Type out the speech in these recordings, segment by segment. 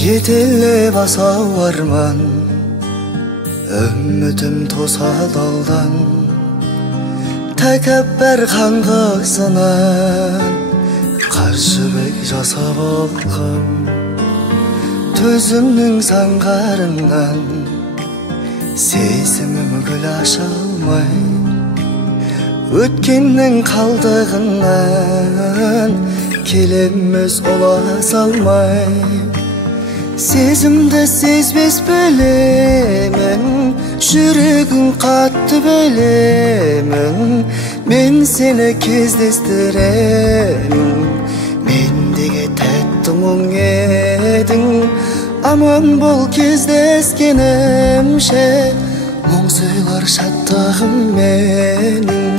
Жетелеп асау арман, үмітім тосадалдан, тәкәббәр қаңғысынан қарсы бек жасап алғым. Төзімнің саңғарынан сезімім гүл аша алмай, өткеннің қалдығынан келеміз ола салмай. Сезімді сезбес білемін, жүрегің қатты білемін. Мен сені кездестіремін, мендегі тәтті мұң едің. Аман бол кездескенімше, мұң сыйлар шаттығым менің.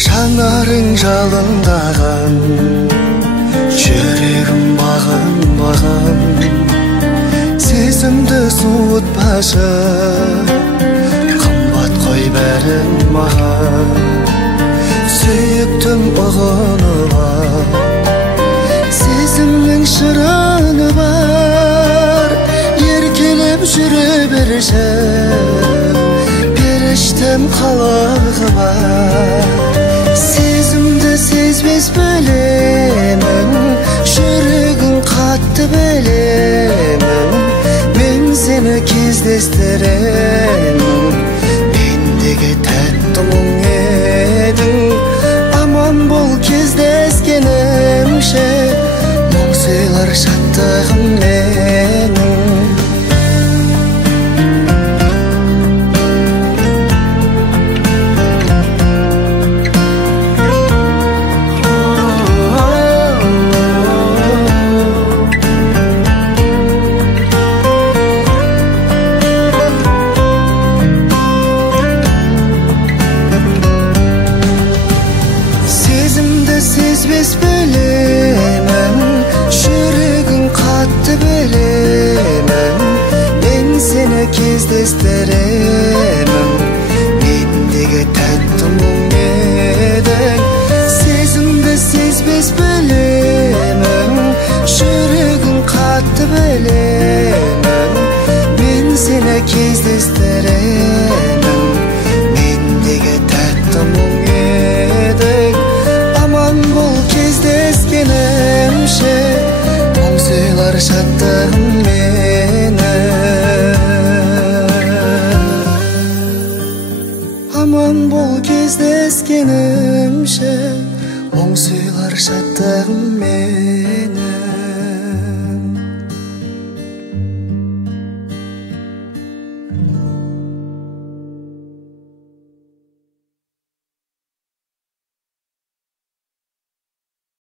Жанарың жалындаған, жүрегім бағын-бағын, сезімді суытпашы, қымбат қой бәрін маған. Сүйіктім ұғыны бар, сезімнің шырыны бар. Еркелеп жүре берші, періштем қалағы бар. Сезімді сезбес білемін, жүрегің қатты білемін. Мен сені кездестіремін, мендегі тәтті мұң едің. Аман бол кездескенімше, мұң сыйлар шаттығым менің. Сезбес білемін, жүрегің қатты білемін. Мен сені кездестіремін, мендегі тәтті мұң едің. Сезімді сезбес білемін, жүрегің қатты білемін. Мен сені кездестіремін, мендегі тәтті мұң едің. Аман бол кездескенімше, мұң сыйлар шаттығым менің. Аман бол кездескенімше, мұң сыйлар шаттығым менің.